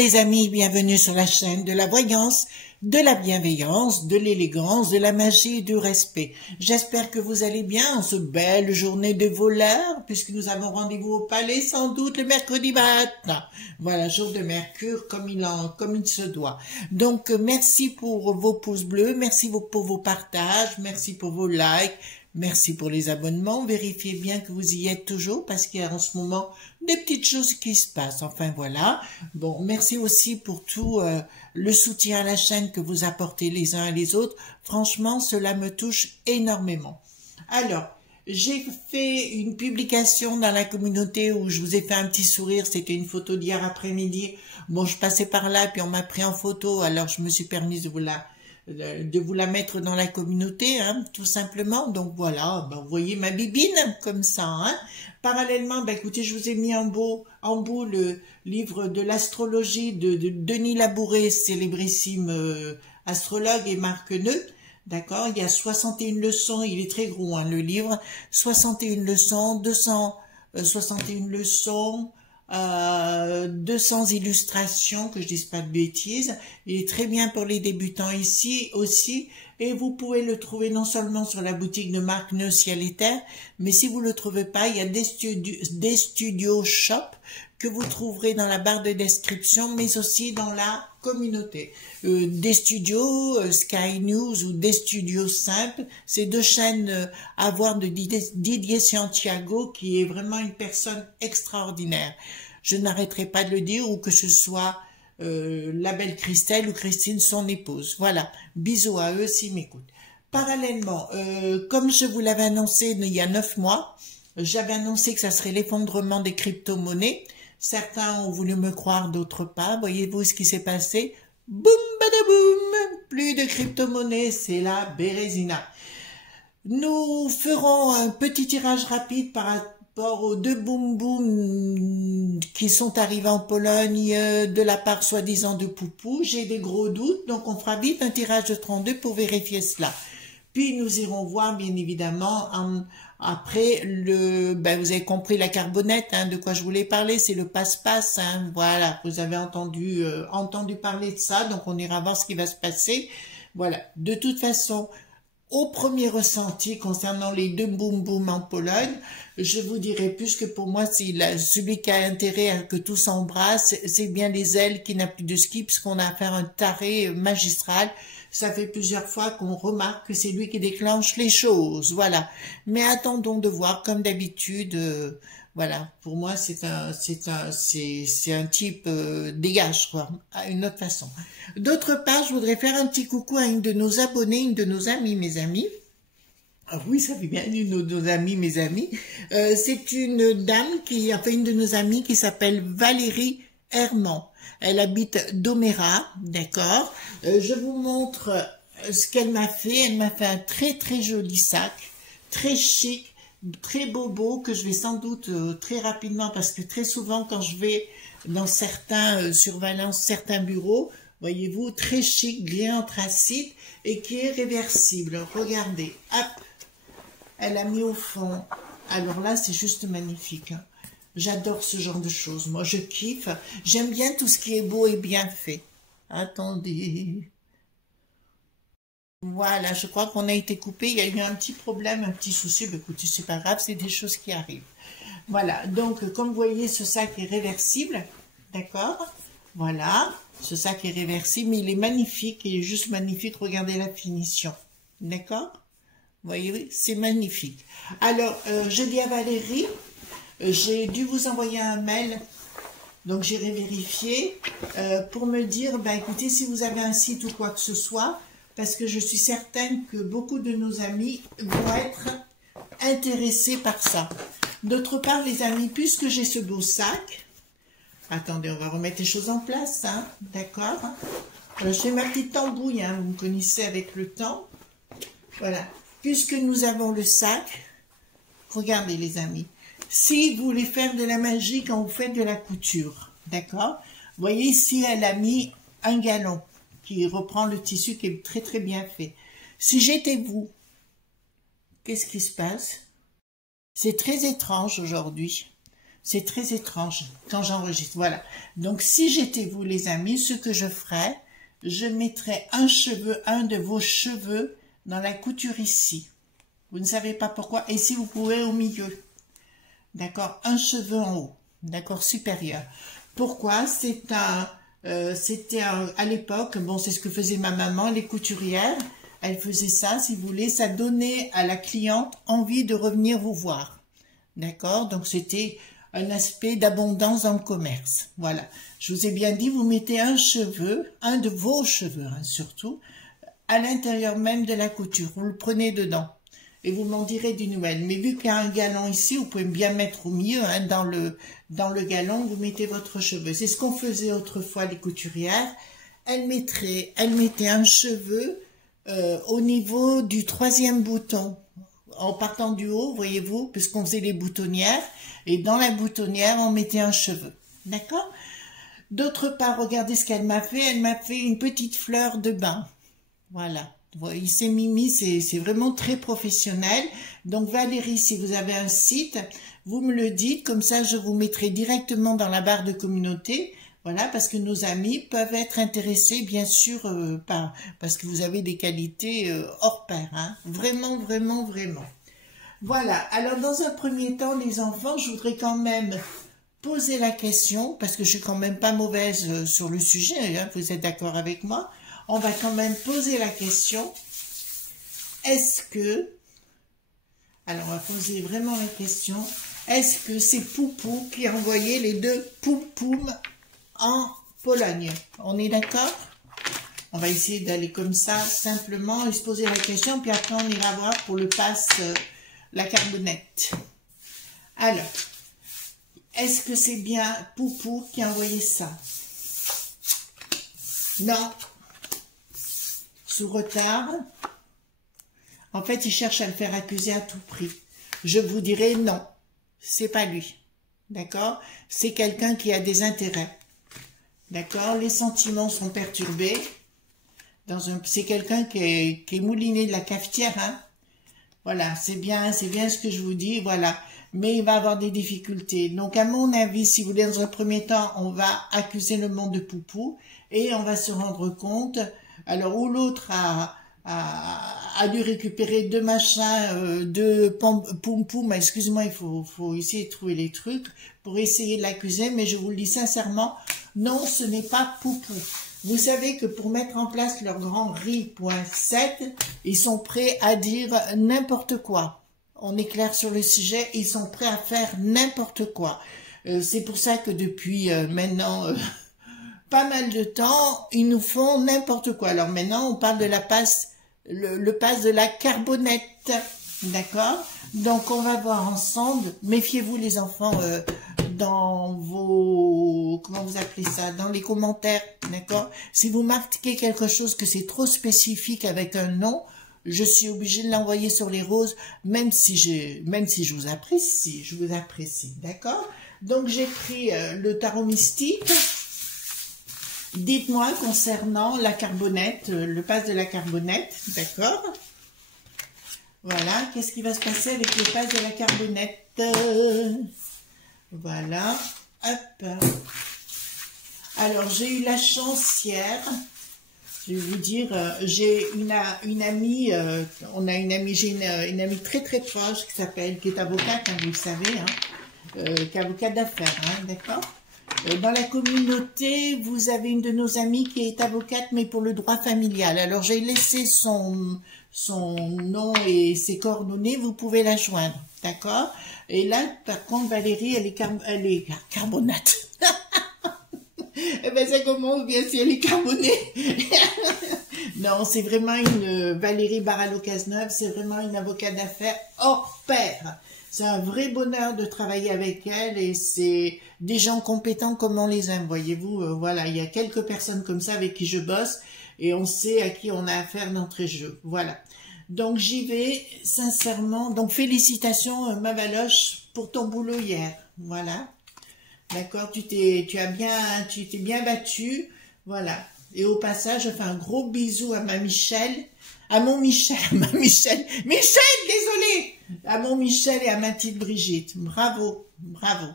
les amis, bienvenue sur la chaîne de la voyance, de la bienveillance, de l'élégance, de la magie et du respect. J'espère que vous allez bien en cette belle journée de voleurs, puisque nous avons rendez-vous au palais sans doute le mercredi matin. Voilà, jour de Mercure comme il se doit. Donc merci pour vos pouces bleus, merci pour vos partages, merci pour vos likes. Merci pour les abonnements, vérifiez bien que vous y êtes toujours parce qu'il y a en ce moment des petites choses qui se passent. Enfin voilà, bon, merci aussi pour tout le soutien à la chaîne que vous apportez les uns et les autres. Franchement, cela me touche énormément. Alors, j'ai fait une publication dans la communauté où je vous ai fait un petit sourire, c'était une photo d'hier après-midi. Bon, je passais par là puis on m'a pris en photo, alors je me suis permise de vous la mettre dans la communauté, hein, tout simplement. Donc voilà, ben, vous voyez ma bibine comme ça. Hein. Parallèlement, ben, écoutez, je vous ai mis en beau le livre de l'astrologie de Denis Labouré, célébrissime astrologue et marqueneux. D'accord, il y a 61 leçons, il est très gros hein, le livre, 61 leçons, 261 leçons, 200 illustrations, que je dise pas de bêtises. Il est très bien pour les débutants ici aussi, et vous pouvez le trouver non seulement sur la boutique de Marc Neu Ciel et Terre, mais si vous le trouvez pas, il y a des studios shop que vous trouverez dans la barre de description, mais aussi dans la communauté. Des studios Sky News ou des studios simples, c'est deux chaînes à voir de Didier Santiago, qui est vraiment une personne extraordinaire. Je n'arrêterai pas de le dire, ou que ce soit la belle Christelle ou Christine, son épouse. Voilà, bisous à eux s'ils m'écoutent. Parallèlement, comme je vous l'avais annoncé il y a 9 mois, j'avais annoncé que ça serait l'effondrement des crypto-monnaies. Certains ont voulu me croire, d'autres pas. Voyez-vous ce qui s'est passé? Boum, badaboum! Plus de crypto-monnaies, c'est la bérésina. Nous ferons un petit tirage rapide par rapport aux 2 boum boum qui sont arrivés en Pologne de la part soi-disant de Poupou. J'ai des gros doutes, donc on fera vite un tirage de 32 pour vérifier cela. Puis nous irons voir bien évidemment après ben vous avez compris la carbonette, hein, de quoi je voulais parler, c'est le passe-passe, hein, voilà, vous avez entendu parler de ça, donc on ira voir ce qui va se passer. Voilà, de toute façon, au premier ressenti concernant les 2 boum boum en Pologne, je vous dirai plus que pour moi, celui qui a intérêt à que tout s'embrasse, c'est bien les ailes qui n'a plus de ski, puisqu'on a affaire à un taré magistral. Ça fait plusieurs fois qu'on remarque que c'est lui qui déclenche les choses, voilà. Mais attendons de voir, comme d'habitude, voilà. Pour moi, c'est un type dégage, quoi, à une autre façon. D'autre part, je voudrais faire un petit coucou à une de nos abonnés, une de nos amies, mes amis. Ah oui, ça fait bien une de nos amies, mes amis. C'est une dame une de nos amies qui s'appelle Valérie Herman. Elle habite Domérat, d'accord. Je vous montre ce qu'elle m'a fait. Elle m'a fait un très très joli sac, très chic, très bobo, que je vais sans doute très rapidement, parce que très souvent quand je vais dans certains surveillances, certains bureaux, voyez-vous, très chic, gris anthracite, et qui est réversible. Regardez, hop, elle a mis au fond. Alors là, c'est juste magnifique, hein. J'adore ce genre de choses. Moi, je kiffe. J'aime bien tout ce qui est beau et bien fait. Attendez. Voilà, je crois qu'on a été coupé. Il y a eu un petit problème, un petit souci. Ben, écoutez, c'est pas grave, c'est des choses qui arrivent. Voilà, donc, comme vous voyez, ce sac est réversible. D'accord? Voilà, ce sac est réversible, mais il est magnifique. Il est juste magnifique. Regardez la finition. D'accord? Vous voyez, c'est magnifique. Alors, je dis à Valérie... j'ai dû vous envoyer un mail, donc j'irai vérifier pour me dire, bah écoutez, si vous avez un site ou quoi que ce soit, parce que je suis certaine que beaucoup de nos amis vont être intéressés par ça. D'autre part, les amis, puisque j'ai ce beau sac, attendez, on va remettre les choses en place, hein, d'accord? Alors, je fais ma petite tambouille, hein, vous me connaissez avec le temps. Voilà, puisque nous avons le sac, regardez les amis. Si vous voulez faire de la magie quand vous faites de la couture, d'accord? Vous voyez ici, elle a mis un galon qui reprend le tissu qui est très très bien fait. Si j'étais vous, qu'est-ce qui se passe? C'est très étrange aujourd'hui. C'est très étrange quand j'enregistre. Voilà. Donc, si j'étais vous, les amis, ce que je ferais, je mettrais un de vos cheveux dans la couture ici. Vous ne savez pas pourquoi. Et si vous pouvez, au milieu. D'accord? Un cheveu en haut. D'accord? Supérieur. Pourquoi? C'était à l'époque, bon, c'est ce que faisait ma maman, les couturières. Elle faisait ça, si vous voulez. Ça donnait à la cliente envie de revenir vous voir. D'accord? Donc, c'était un aspect d'abondance dans le commerce. Voilà. Je vous ai bien dit, vous mettez un cheveu, un de vos cheveux, hein, surtout, à l'intérieur même de la couture. Vous le prenez dedans. Et vous m'en direz des nouvelles. Mais vu qu'il y a un galon ici, vous pouvez bien mettre au milieu, hein, dans le galon, vous mettez votre cheveu. C'est ce qu'on faisait autrefois, les couturières. Elles mettaient un cheveu au niveau du 3e bouton. En partant du haut, voyez-vous, puisqu'on faisait les boutonnières. Et dans la boutonnière, on mettait un cheveu. D'accord? D'autre part, regardez ce qu'elle m'a fait. Elle m'a fait une petite fleur de bain. Voilà. Vous voyez, c'est Mimi, c'est vraiment très professionnel. Donc Valérie, si vous avez un site, vous me le dites. Comme ça, je vous mettrai directement dans la barre de communauté. Voilà, parce que nos amis peuvent être intéressés, bien sûr, parce que vous avez des qualités hors pair. Hein. Vraiment, vraiment, vraiment. Voilà, alors dans un premier temps, les enfants, je voudrais quand même poser la question, parce que je suis quand même pas mauvaise sur le sujet, hein, vous êtes d'accord avec moi? On va quand même poser la question, est-ce que, alors on va poser vraiment la question, est-ce que c'est Poupou qui a envoyé les 2 poupoums en Pologne? On est d'accord? On va essayer d'aller comme ça, simplement, et se poser la question, puis après on ira voir pour le pass... la carbonette. Alors, est-ce que c'est bien Poupou qui a envoyé ça? Non. Sous retard. En fait, il cherche à le faire accuser à tout prix. Je vous dirai non. C'est pas lui. D'accord? C'est quelqu'un qui a des intérêts. D'accord? Les sentiments sont perturbés. C'est quelqu'un qui est mouliné de la cafetière, hein? Voilà, c'est bien ce que je vous dis, voilà. Mais il va avoir des difficultés. Donc, à mon avis, si vous voulez, dans un premier temps, on va accuser le monde de Poupou et on va se rendre compte, alors, où l'autre a dû récupérer 2 machins, 2 poum-poum, excusez-moi, il faut essayer de trouver les trucs pour essayer de l'accuser, mais je vous le dis sincèrement, non, ce n'est pas Poupou. Vous savez que pour mettre en place leur grand riz.7, ils sont prêts à dire n'importe quoi. On est clair sur le sujet, ils sont prêts à faire n'importe quoi. C'est pour ça que depuis maintenant pas mal de temps, ils nous font n'importe quoi. Alors maintenant, on parle de la passe, le pass de la carbonette. D'accord? Donc on va voir ensemble. Méfiez-vous les enfants dans vos... Comment vous appelez ça? Dans les commentaires. D'accord? Si vous marquez quelque chose que c'est trop spécifique avec un nom, je suis obligée de l'envoyer sur les roses, même si je vous apprécie. Je vous apprécie. D'accord? Donc j'ai pris le tarot mystique. Dites-moi concernant la carbonette, le pass de la carbonette. D'accord? Voilà, qu'est-ce qui va se passer avec le pass de la carbonette? Voilà, hop. Alors, j'ai eu la chance hier, je vais vous dire, j'ai une amie, j'ai une amie très très proche qui est avocate, hein, vous le savez, hein, qui est avocate d'affaires, hein, d'accord? Dans la communauté, vous avez une de nos amies qui est avocate, mais pour le droit familial. Alors, j'ai laissé son nom et ses coordonnées, vous pouvez la joindre, d'accord? Et là, par contre, Valérie, elle est carbonate. Eh ben, ça commence bien si elle est carbonée. Non, c'est vraiment une Valérie Baralo-Cazeneuve, c'est vraiment une avocate d'affaires hors pair. C'est un vrai bonheur de travailler avec elle et c'est des gens compétents comme on les aime, voyez-vous. Voilà, il y a quelques personnes comme ça avec qui je bosse et on sait à qui on a affaire d'entrée de jeu. Voilà. Donc j'y vais, sincèrement. Donc félicitations, ma Valoche, pour ton boulot hier. Voilà. D'accord, tu t'es bien battue. Voilà. Et au passage, je fais un gros bisou à ma Michel. À mon Michel, Michel, désolé! À mon Michel et à ma petite Brigitte. Bravo, bravo.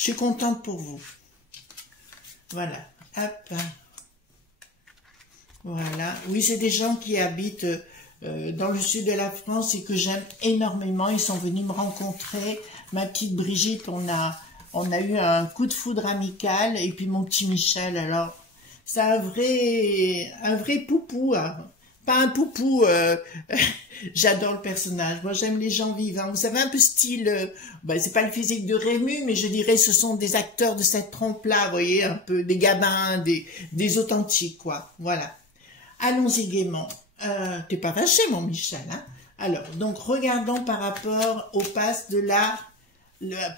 Je suis contente pour vous. Voilà. Hop. Voilà. Oui, c'est des gens qui habitent dans le sud de la France et que j'aime énormément. Ils sont venus me rencontrer. Ma petite Brigitte, on a eu un coup de foudre amical. Et puis mon petit Michel, alors, c'est un vrai poupou. Hein. Pas un poupou, j'adore le personnage. Moi, j'aime les gens vivants. Vous savez, un peu style, c'est pas le physique de Rému, mais je dirais ce sont des acteurs de cette trempe-là, vous voyez, un peu des gabins, des authentiques, quoi. Voilà. Allons-y gaiement. T'es pas fâché, mon Michel, hein? Alors, donc, regardons par rapport au pass de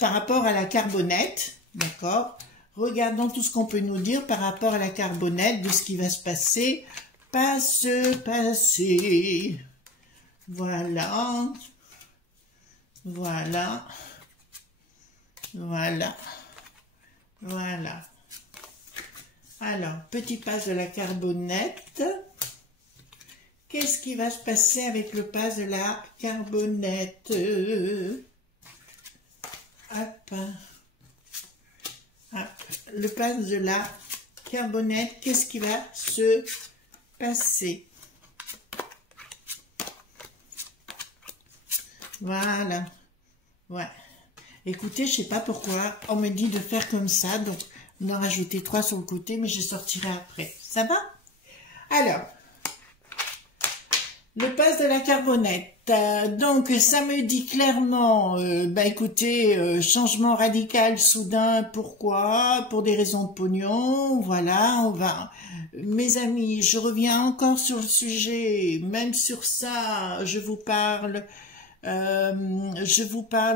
par rapport à la carbonette, d'accord? Regardons tout ce qu'on peut nous dire par rapport à la carbonette, de ce qui va se passer. Passer. Voilà. Voilà. Voilà. Voilà. Alors, petit pass de la carbonette. Qu'est-ce qui va se passer avec le pass de la carbonette? Hop. Hop. Le pass de la carbonette, qu'est-ce qui va se passer? Voilà. Ouais. Écoutez, je sais pas pourquoi on me dit de faire comme ça, donc on en rajouter 3 sur le côté, mais je sortirai après. Ça va? Alors, le pass de la carbonette. Donc, ça me dit clairement, écoutez, changement radical, soudain, pourquoi? Pour des raisons de pognon, voilà, on va... Mes amis, je reviens encore sur le sujet, même sur ça, je vous parle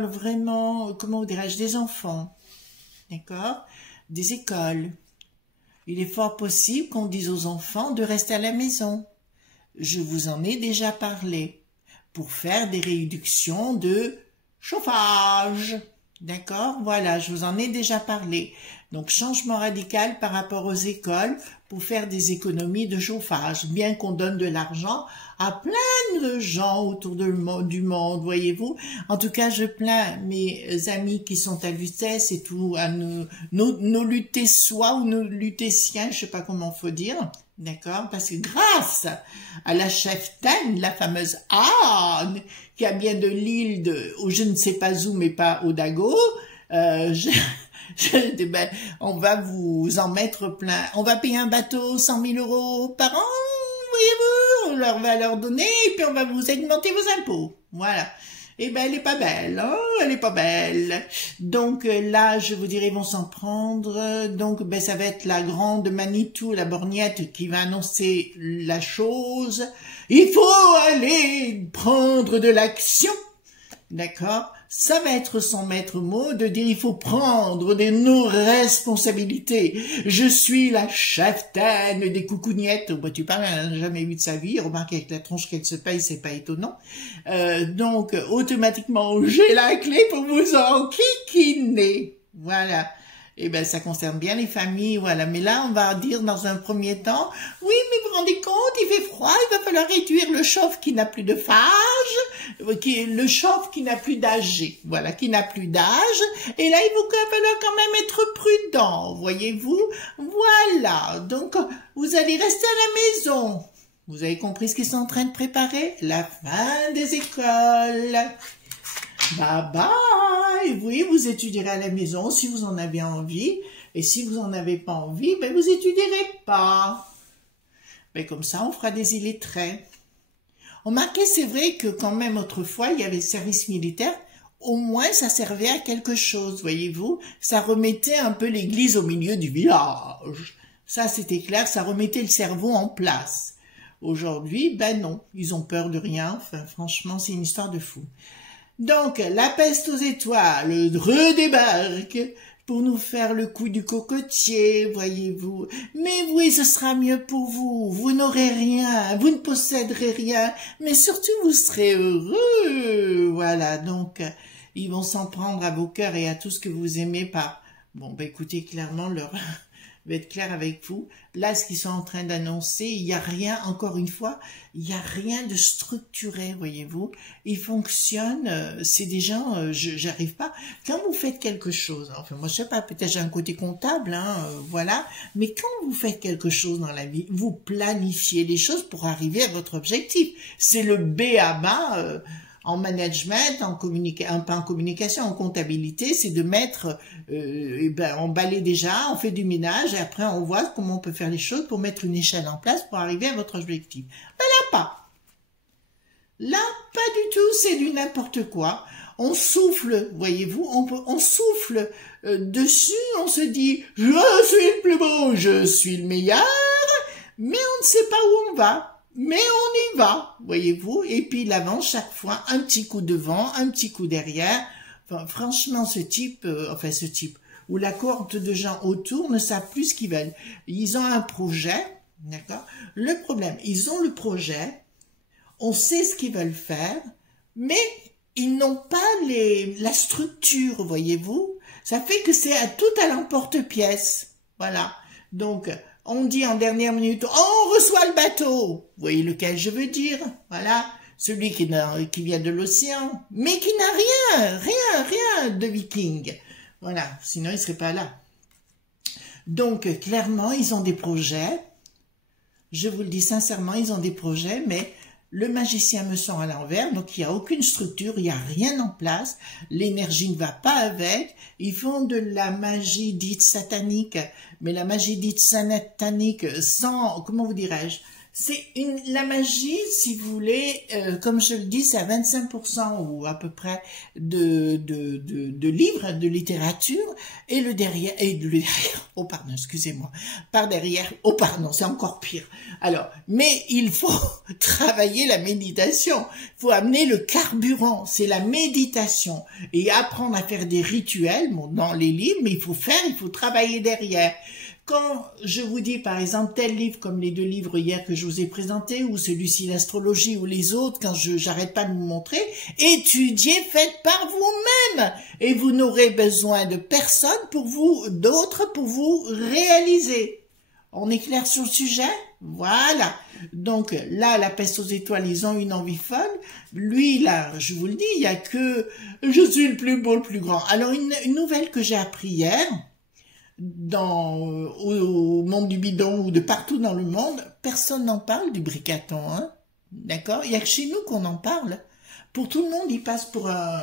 vraiment, comment dirais-je, des enfants, d'accord? Des écoles. Il est fort possible qu'on dise aux enfants de rester à la maison. Je vous en ai déjà parlé, pour faire des réductions de chauffage. D'accord? Voilà, je vous en ai déjà parlé. Donc, changement radical par rapport aux écoles pour faire des économies de chauffage, bien qu'on donne de l'argent à plein de gens autour du monde, voyez-vous. En tout cas, je plains mes amis qui sont à l'UTES et tout, à nos lutéçois ou nos lutétiens, je sais pas comment faut dire. D'accord? Parce que grâce à la cheftaine, la fameuse Anne, qui a bien de l'île où je ne sais pas où, mais pas au Dago, on va vous en mettre plein. On va payer un bateau 100 000 € par an, voyez-vous, on va leur donner, et puis on va vous augmenter vos impôts. Voilà. Eh ben, elle est pas belle, hein, elle est pas belle. Donc là, je vous dirais, ils vont s'en prendre. Donc, ça va être la grande Manitou, la borgnette, qui va annoncer la chose. Il faut aller prendre de l'action. D'accord? Ça va être son maître mot de dire il faut prendre nos responsabilités. Je suis la cheftaine des coucougnettes. Tu parles, elle n'a jamais vu de sa vie. Remarque avec la tronche qu'elle se paye, c'est pas étonnant. Donc, automatiquement, j'ai la clé pour vous en kikiner. Voilà. Eh ben, ça concerne bien les familles, voilà. Mais là, on va dire dans un premier temps, oui, mais vous vous rendez compte, il fait froid, il va falloir réduire le chauffe qui n'a plus de phage, le chauffe qui n'a plus d'âge, voilà, qui n'a plus d'âge. Et là, il va falloir quand même être prudent, voyez-vous. Voilà. Donc, vous allez rester à la maison. Vous avez compris ce qu'ils sont en train de préparer? La fin des écoles. Bye bye. Oui, vous étudierez à la maison si vous en avez envie. Et si vous en avez pas envie, vous étudierez pas. Comme ça, on fera des illettrés. Remarquez, c'est vrai que quand même autrefois, il y avait le service militaire. Au moins, ça servait à quelque chose, voyez-vous. Ça remettait un peu l'église au milieu du village. Ça, c'était clair, ça remettait le cerveau en place. Aujourd'hui, non, ils ont peur de rien. Enfin, franchement, c'est une histoire de fou. Donc, la peste aux étoiles redébarque pour nous faire le coup du cocotier, voyez-vous. Mais oui, ce sera mieux pour vous. Vous n'aurez rien, vous ne posséderez rien, mais surtout vous serez heureux. Voilà, donc, ils vont s'en prendre à vos cœurs et à tout ce que vous aimez par... Bon, écoutez, clairement, je vais être clair avec vous. Là, ce qu'ils sont en train d'annoncer, il n'y a rien, encore une fois, il n'y a rien de structuré, voyez-vous. Ils fonctionnent, c'est des gens, j'arrive pas. Quand vous faites quelque chose, enfin, moi, je sais pas, peut-être j'ai un côté comptable, hein, voilà, mais quand vous faites quelque chose dans la vie, vous planifiez les choses pour arriver à votre objectif. C'est le B à bas, en management, pas en communication, en comptabilité, c'est de mettre, on balaye déjà, on fait du ménage, et après on voit comment on peut faire les choses pour mettre une échelle en place pour arriver à votre objectif. Ben là, pas. Là, pas du tout, c'est du n'importe quoi. On souffle, voyez-vous, on souffle dessus, on se dit « Je suis le plus beau, je suis le meilleur », mais on ne sait pas où on va. Mais on y va, voyez-vous, et puis l'avant, chaque fois, un petit coup devant, un petit coup derrière. Enfin, franchement, ce type, où la cohorte de gens autour ne savent plus ce qu'ils veulent. Ils ont un projet, d'accord? Le problème, ils ont le projet, on sait ce qu'ils veulent faire, mais ils n'ont pas la structure, voyez-vous. Ça fait que c'est tout à l'emporte-pièce, voilà. Donc, on dit en dernière minute, oh, on reçoit le bateau. Vous voyez lequel je veux dire, voilà. Celui qui vient de l'océan, mais qui n'a rien de viking. Voilà, sinon il serait pas là. Donc, clairement, ils ont des projets. Je vous le dis sincèrement, ils ont des projets, mais le magicien me sent à l'envers, donc il n'y a aucune structure, il n'y a rien en place, l'énergie ne va pas avec, ils font de la magie dite satanique, mais la magie dite satanique sans, comment vous dirais-je, c'est la magie, si vous voulez, comme je le dis, c'est à 25% ou à peu près de livres, de littérature, et le derrière, oh pardon, excusez-moi, par derrière, oh pardon, c'est encore pire. Alors, mais il faut travailler la méditation, il faut amener le carburant, c'est la méditation, et apprendre à faire des rituels, bon, dans les livres, mais il faut travailler derrière. Quand je vous dis, par exemple, tel livre comme les 2 livres hier que je vous ai présentés, ou celui-ci, l'astrologie, ou les autres, quand j'arrête pas de vous montrer, étudiez, faites par vous-même. Et vous n'aurez besoin de personne d'autres pour vous réaliser. On est clair sur le sujet? Voilà. Donc là, la peste aux étoiles, ils ont une envie folle. Lui, là, je vous le dis, il y a que « je suis le plus beau, le plus grand ». Alors, une nouvelle que j'ai appris hier, au monde du bidon ou de partout dans le monde, personne n'en parle du bricaton, hein, d'accord? Il y a que chez nous qu'on en parle. Pour tout le monde, il passe pour un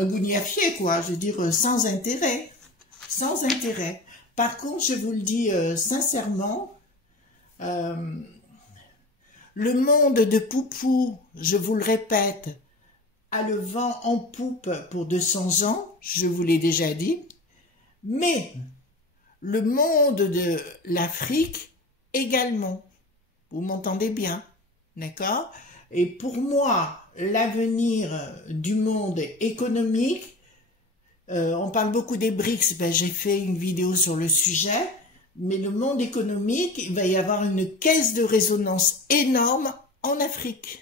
gougnafier, quoi, je veux dire, sans intérêt, sans intérêt. Par contre, je vous le dis sincèrement, le monde de Poupou, je vous le répète, a le vent en poupe pour 200 ans, je vous l'ai déjà dit. Mais le monde de l'Afrique également. Vous m'entendez bien, d'accord? Et pour moi, l'avenir du monde économique, on parle beaucoup des BRICS, ben, j'ai fait une vidéo sur le sujet, mais le monde économique, il va y avoir une caisse de résonance énorme en Afrique.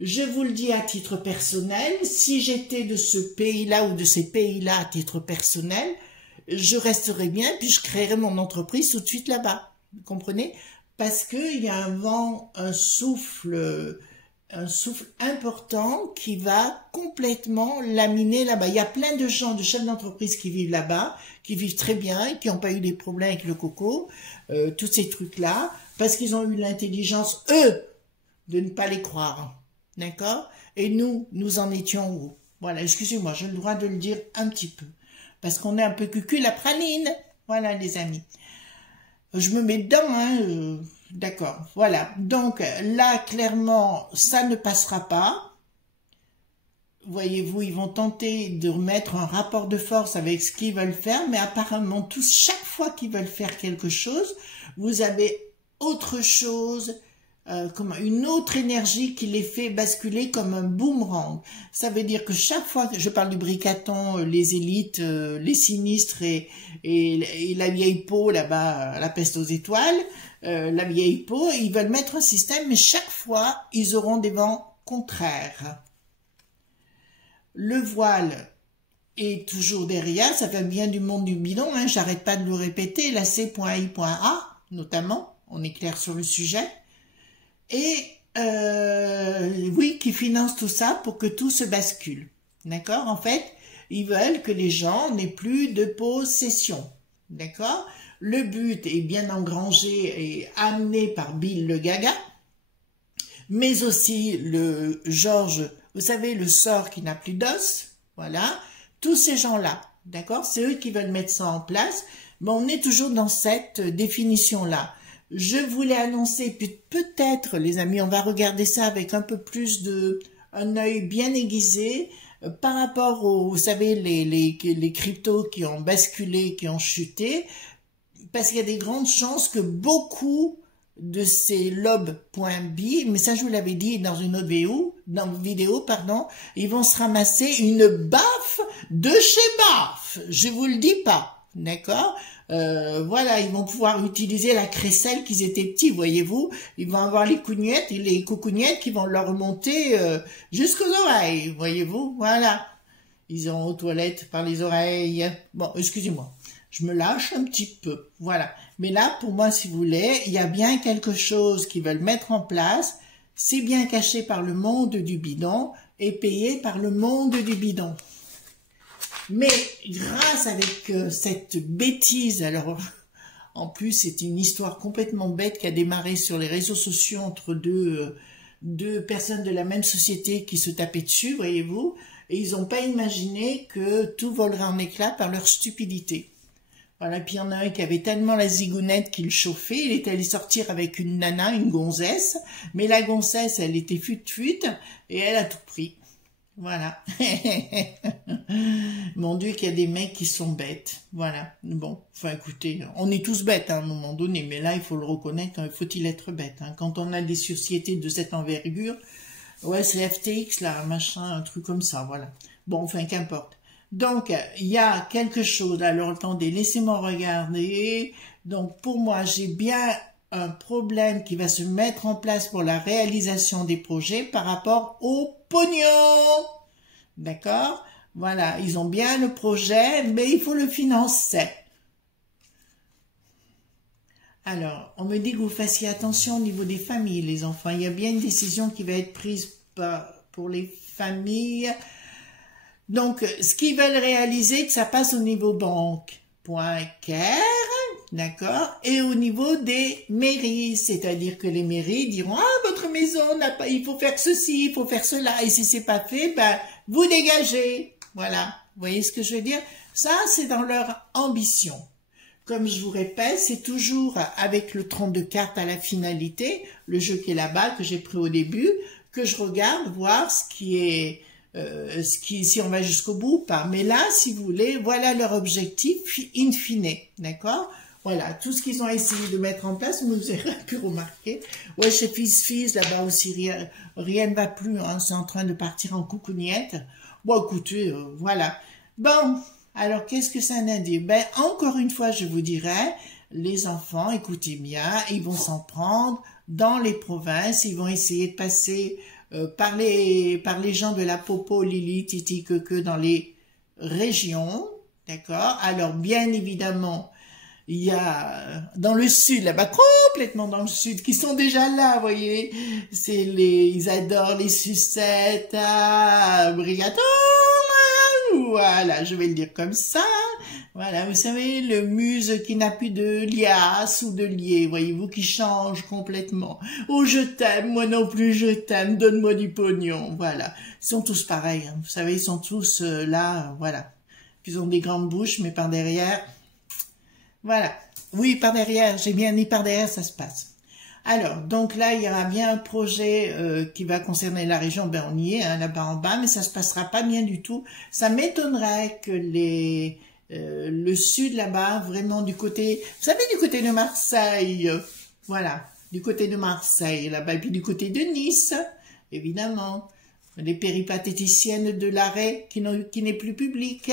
Je vous le dis à titre personnel, si j'étais de ce pays-là ou de ces pays-là à titre personnel, je resterai bien, puis je créerai mon entreprise tout de suite là-bas. Vous comprenez? Parce qu'il y a un vent, un souffle important qui va complètement laminer là-bas. Il y a plein de gens, de chefs d'entreprise qui vivent là-bas, qui vivent très bien et qui n'ont pas eu des problèmes avec le coco, tous ces trucs-là, parce qu'ils ont eu l'intelligence, eux, de ne pas les croire. D'accord? Et nous en étions où? Voilà, excusez-moi, j'ai le droit de le dire un petit peu. Parce qu'on est un peu cucul la praline. Voilà, les amis. Je me mets dedans, hein. D'accord, voilà. Donc, là, clairement, ça ne passera pas. Voyez-vous, ils vont tenter de remettre un rapport de force avec ce qu'ils veulent faire, mais apparemment, tous, chaque fois qu'ils veulent faire quelque chose, vous avez autre chose, comme une autre énergie qui les fait basculer comme un boomerang. Ça veut dire que chaque fois que je parle du bricaton, les élites, les sinistres et la vieille peau là-bas, la peste aux étoiles, la vieille peau, ils veulent mettre un système, mais chaque fois, ils auront des vents contraires. Le voile, Et toujours derrière, ça vient bien du monde du bidon, hein, j'arrête pas de le répéter, la C.I.A, notamment, on est clair sur le sujet. Et oui, qui finance tout ça pour que tout se bascule. D'accord? En fait, ils veulent que les gens n'aient plus de possession. D'accord? Le but est bien engrangé et amené par Bill le Gaga, mais aussi le Georges, vous savez, le sort qui n'a plus d'os, voilà, tous ces gens-là, d'accord? C'est eux qui veulent mettre ça en place, mais on est toujours dans cette définition-là. Je voulais annoncer, peut-être, les amis, on va regarder ça avec un peu plus un œil bien aiguisé, par rapport aux, vous savez, les cryptos qui ont basculé, qui ont chuté, parce qu'il y a des grandes chances que beaucoup de ces lobes.bi, mais ça je vous l'avais dit dans une autre vidéo, ils vont se ramasser une baffe de chez baffe, je vous le dis pas, d'accord? Voilà, ils vont pouvoir utiliser la crécelle qu'ils étaient petits, voyez-vous, ils vont avoir les cougnettes et les coucougnettes qui vont leur remonter jusqu'aux oreilles, voyez-vous, voilà, ils iront aux toilettes par les oreilles, bon, excusez-moi. Je me lâche un petit peu, voilà. Mais là, pour moi, si vous voulez, il y a bien quelque chose qu'ils veulent mettre en place. C'est bien caché par le monde du bidon et payé par le monde du bidon. Mais grâce avec cette bêtise, alors en plus c'est une histoire complètement bête qui a démarré sur les réseaux sociaux entre deux personnes de la même société qui se tapaient dessus, voyez-vous, et ils n'ont pas imaginé que tout volerait en éclats par leur stupidité. Voilà, puis il y en a un qui avait tellement la zigounette qu'il chauffait, il était allé sortir avec une nana, une gonzesse, mais la gonzesse, elle était fut-fut, et elle a tout pris. Voilà. Mon Dieu, qu'il y a des mecs qui sont bêtes. Voilà. Bon, enfin écoutez, on est tous bêtes hein, à un moment donné, mais là, il faut le reconnaître, faut-il être bête hein. Quand on a des sociétés de cette envergure, ouais, c'est FTX, là, machin, un truc comme ça, voilà. Bon, enfin, qu'importe. Donc, il y a quelque chose, alors attendez, laissez-moi regarder. Donc, pour moi, j'ai bien un problème qui va se mettre en place pour la réalisation des projets par rapport au pognon. D'accord? Voilà, ils ont bien le projet, mais il faut le financer. Alors, on me dit que vous fassiez attention au niveau des familles, les enfants. Il y a bien une décision qui va être prise pour les familles. Donc, ce qu'ils veulent réaliser, que ça passe au niveau banque.care, d'accord, et au niveau des mairies, c'est-à-dire que les mairies diront, ah, votre maison n'a pas, il faut faire ceci, il faut faire cela, et si c'est pas fait, ben, vous dégagez. Voilà. Vous voyez ce que je veux dire? Ça, c'est dans leur ambition. Comme je vous répète, c'est toujours avec le 32 cartes à la finalité, le jeu qui est là-bas, que j'ai pris au début, que je regarde voir ce qui est, si on va jusqu'au bout ou pas. Mais là, si vous voulez, voilà leur objectif in fine, d'accord? Voilà, tout ce qu'ils ont essayé de mettre en place, vous avez pu remarquer. Ouais, chez Fizz, là-bas aussi, rien ne va plus, hein, c'est en train de partir en coucougnette. Bon, écoutez, voilà. Bon, alors, qu'est-ce que ça a dit? Ben, encore une fois, je vous dirais, les enfants, écoutez bien, ils vont s'en prendre dans les provinces, ils vont essayer de passer par les gens de la popo, Lili, Titi, que dans les régions, d'accord? Alors, bien évidemment, il y a dans le sud, là-bas, complètement dans le sud, qui sont déjà là, vous voyez, ils adorent les sucettes, brigaton, voilà, je vais le dire comme ça. Voilà, vous savez, le muse qui n'a plus de liasse ou de lié, voyez-vous, qui change complètement. Oh, je t'aime, moi non plus, je t'aime, donne-moi du pognon, voilà. Ils sont tous pareils, hein. Vous savez, ils sont tous là, voilà. Ils ont des grandes bouches, mais par derrière, voilà. Oui, par derrière, j'ai bien dit par derrière, ça se passe. Alors, donc là, il y aura bien un projet qui va concerner la région, ben on y est, hein, là-bas en bas, mais ça se passera pas bien du tout. Ça m'étonnerait que le sud là-bas, vraiment du côté, vous savez, du côté de Marseille, voilà, du côté de Marseille, là-bas, et puis du côté de Nice, évidemment, les péripatéticiennes de l'arrêt qui n'est plus public,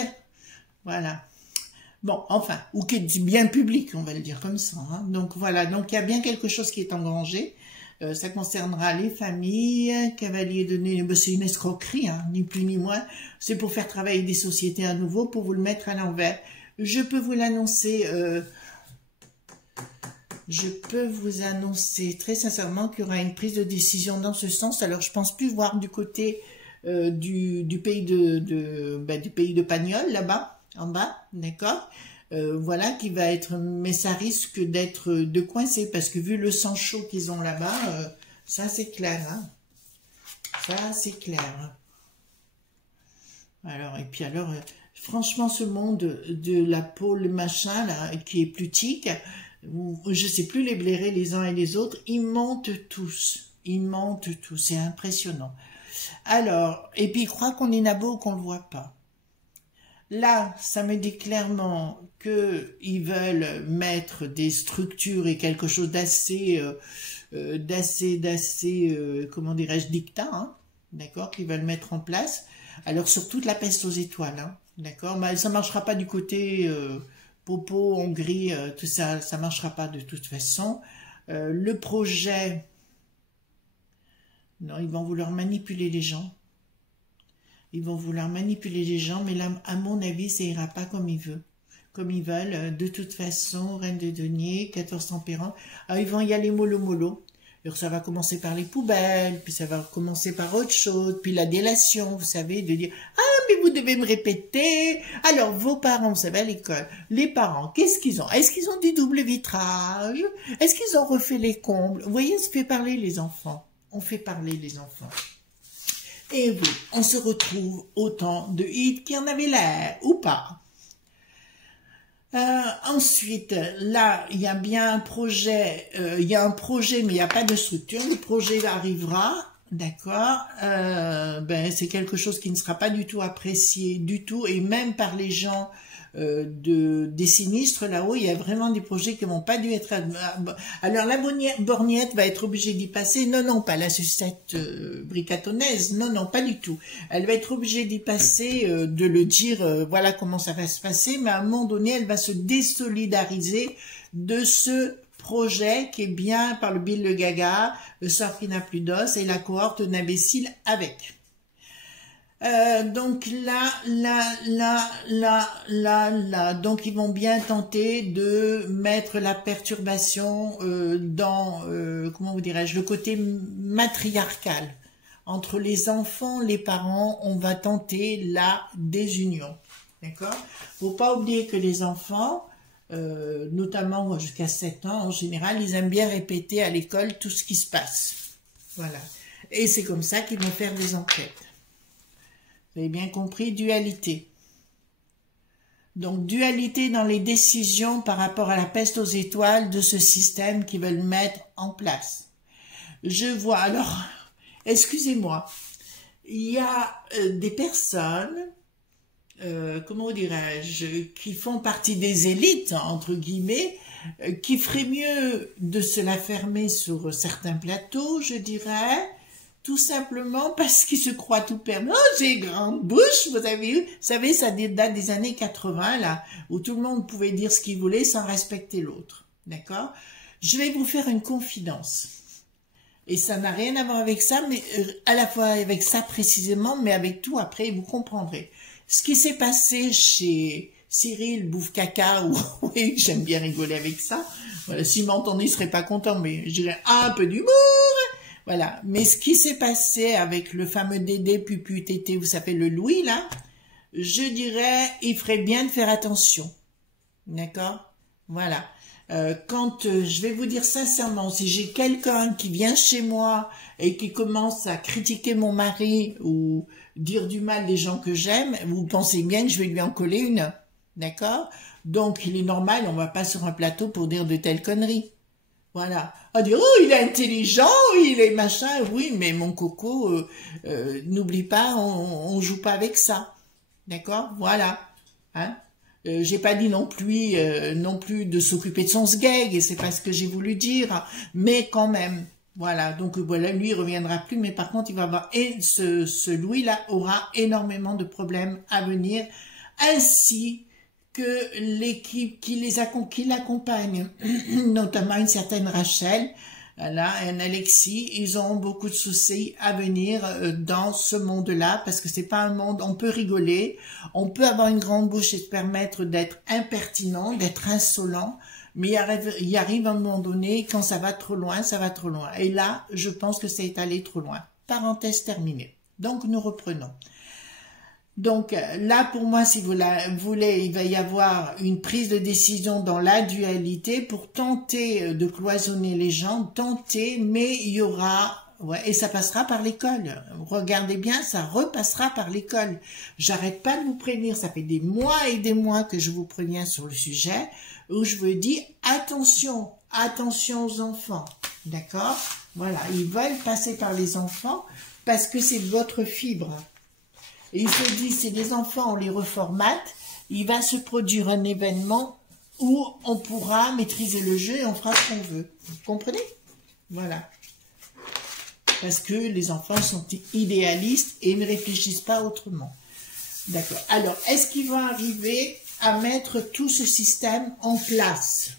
voilà. Bon, enfin, ou qui est bien public, on va le dire comme ça. Hein. Donc voilà, donc il y a bien quelque chose qui est engrangé. Ça concernera les familles. Cavalier de nez, c'est une escroquerie, hein, ni plus ni moins. C'est pour faire travailler des sociétés à nouveau, pour vous le mettre à l'envers. Je peux vous l'annoncer... je peux vous annoncer très sincèrement qu'il y aura une prise de décision dans ce sens. Alors, je pense plus voir du côté du pays du pays de Pagnol, là-bas, en bas, d'accord. Voilà qui va être, mais ça risque d'être de coincer parce que vu le sang chaud qu'ils ont là-bas, ça c'est clair, hein. Ça c'est clair. Alors, et puis alors, franchement, ce monde de la peau, le machin, là, qui est plutique, je sais plus les blairer les uns et les autres, ils montent tous. Ils montent tous, c'est impressionnant. Alors, et puis ils croient qu'on est nabo, qu'on le voit pas. Là, ça me dit clairement qu'ils veulent mettre des structures et quelque chose d'assez, comment dirais-je, dictat, hein, d'accord, qu'ils veulent mettre en place. Alors, sur toute la peste aux étoiles, hein, d'accord, mais ça marchera pas du côté Popo, Hongrie, tout ça, ça marchera pas de toute façon. Le projet, non, ils vont vouloir manipuler les gens. Ils vont vouloir manipuler les gens, mais là, à mon avis, ça ira pas comme ils veulent. Comme ils veulent. De toute façon, Reine de Denier, 14 tempérants. Alors, ils vont y aller mollo. Alors, ça va commencer par les poubelles, puis ça va commencer par autre chose, puis la délation, vous savez, de dire « Ah, mais vous devez me répéter !» Alors, vos parents, vous savez, à l'école, les parents, qu'est-ce qu'ils ont? Est-ce qu'ils ont du double vitrage? Est-ce qu'ils ont refait les combles? Vous voyez, on se fait parler les enfants. On fait parler les enfants. Et oui, on se retrouve au temps de Hit qui en avait l'air, ou pas. Ensuite, là, il y a bien un projet, mais il n'y a pas de structure. Le projet arrivera, d'accord. C'est quelque chose qui ne sera pas du tout apprécié du tout, et même par les gens des sinistres là-haut, il y a vraiment des projets qui n'ont pas dû être... Alors la borgnette va être obligée d'y passer, non, pas la sucette bricatonnaise, non, pas du tout. Elle va être obligée d'y passer, de le dire, voilà comment ça va se passer, mais à un moment donné, elle va se désolidariser de ce projet qui est bien par le Bill le Gaga, le sort qui n'a plus d'os, et la cohorte d'imbéciles avec. Donc donc ils vont bien tenter de mettre la perturbation dans, comment vous dirais-je, le côté matriarcal. Entre les enfants, les parents, on va tenter la désunion. D'accord? Faut pas oublier que les enfants, notamment jusqu'à 7 ans en général, ils aiment bien répéter à l'école tout ce qui se passe. Voilà. Et c'est comme ça qu'ils vont faire des enquêtes. Vous avez bien compris, dualité. Donc, dualité dans les décisions par rapport à la peste aux étoiles de ce système qu'ils veulent mettre en place. Je vois, alors, excusez-moi, il y a des personnes, comment dirais-je, qui font partie des élites, entre guillemets, qui feraient mieux de se la fermer sur certains plateaux, je dirais, tout simplement parce qu'ils se croient tout permis. Oh, j'ai grande bouche, vous avez vu? Vous savez, ça date des années 80, là, où tout le monde pouvait dire ce qu'il voulait sans respecter l'autre. D'accord? Je vais vous faire une confidence. Et ça n'a rien à voir avec ça, mais à la fois avec ça précisément, mais avec tout après, vous comprendrez. Ce qui s'est passé chez Cyril Bouffe-Caca, oui, j'aime bien rigoler avec ça. Voilà, s'il m'entendait, il serait pas content, mais je dirais un peu d'humour. Voilà, mais ce qui s'est passé avec le fameux Dédé Pupu Tété, vous savez, le Louis, là, je dirais, il ferait bien de faire attention. D'accord? Voilà. Je vais vous dire sincèrement, si j'ai quelqu'un qui vient chez moi et qui commence à critiquer mon mari ou dire du mal des gens que j'aime, vous pensez bien que je vais lui en coller une. D'accord? Donc, il est normal, on va pas sur un plateau pour dire de telles conneries. Voilà. On dit, oh, il est intelligent, il est machin. Oui, mais mon coco, n'oublie pas, on joue pas avec ça. D'accord? Voilà. Hein? J'ai pas dit non plus de s'occuper de son sgeg, et c'est pas ce que j'ai voulu dire. Mais quand même. Voilà. Donc, voilà, lui, il reviendra plus. Mais par contre, il va avoir, et ce Louis-là aura énormément de problèmes à venir. Ainsi que l'équipe qui l'accompagne, notamment une certaine Rachel, Là, un Alexis, ils auront beaucoup de soucis à venir dans ce monde-là, parce que c'est pas un monde, on peut rigoler, on peut avoir une grande bouche et se permettre d'être impertinent, d'être insolent, mais il arrive un moment donné, quand ça va trop loin, ça va trop loin. Et là, je pense que c'est allé trop loin. Parenthèse terminée. Donc, nous reprenons. Donc là, pour moi, si vous la voulez, il va y avoir une prise de décision dans la dualité pour tenter de cloisonner les gens, tenter, mais il y aura... Ouais, et ça passera par l'école. Regardez bien, ça repassera par l'école. J'arrête pas de vous prévenir, ça fait des mois et des mois que je vous préviens sur le sujet, où je vous dis attention, attention aux enfants, d'accord? Voilà, ils veulent passer par les enfants parce que c'est votre fibre. Et il se dit, si les enfants, on les reformate, il va se produire un événement où on pourra maîtriser le jeu et on fera ce qu'on veut. Vous comprenez? Voilà. Parce que les enfants sont idéalistes et ne réfléchissent pas autrement. D'accord. Alors, est-ce qu'ils vont arriver à mettre tout ce système en place?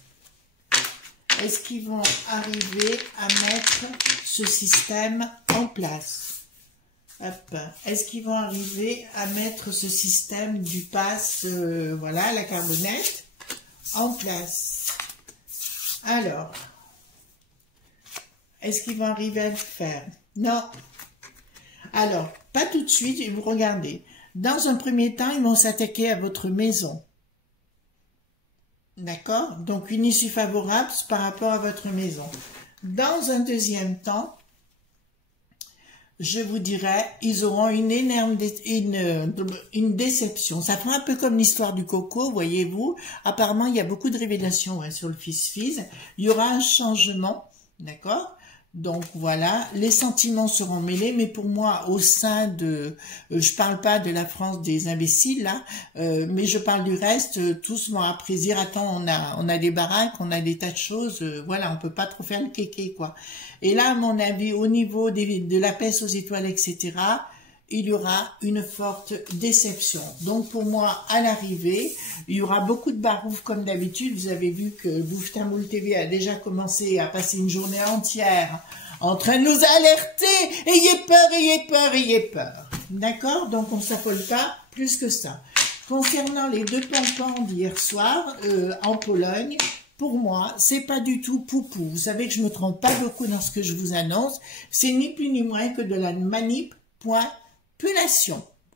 Est-ce qu'ils vont arriver à mettre ce système en place? Hop. Est-ce qu'ils vont arriver à mettre ce système du pass, voilà, la carbonette, en place? Alors, est-ce qu'ils vont arriver à le faire? Non. Alors, pas tout de suite, et vous regardez. Dans un premier temps, ils vont s'attaquer à votre maison. D'accord? Donc, une issue favorable par rapport à votre maison. Dans un deuxième temps, je vous dirais, ils auront une énorme une déception. Ça fera un peu comme l'histoire du coco, voyez-vous. Apparemment, il y a beaucoup de révélations sur le fils-fils. Il y aura un changement, d'accord? Donc voilà, les sentiments seront mêlés, mais pour moi, au sein de... je parle pas de la France des imbéciles, là, mais je parle du reste, tous vont après dire, attends, on a des baraques, on a des tas de choses, voilà, on peut pas trop faire le kéké, quoi. Et là, à mon avis, au niveau de la peste aux étoiles, etc., il y aura une forte déception. Donc pour moi, à l'arrivée, il y aura beaucoup de barouf comme d'habitude. Vous avez vu que Bouftin Moule TV a déjà commencé à passer une journée entière en train de nous alerter. Ayez peur, ayez peur, ayez peur. D'accord? Donc on ne s'affole pas plus que ça. Concernant les deux pompons d'hier soir en Pologne, pour moi, c'est pas du tout poupou. Vous savez que je me trompe pas beaucoup dans ce que je vous annonce. C'est ni plus ni moins que de la manipulation.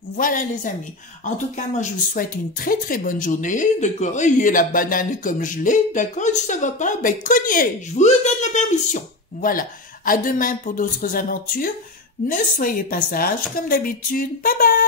Voilà les amis. En tout cas, moi je vous souhaite une très très bonne journée, d'accord? Ayez la banane comme je l'ai, d'accord? Si ça va pas, ben cognez, je vous donne la permission. Voilà. À demain pour d'autres aventures. Ne soyez pas sages, comme d'habitude. Bye bye!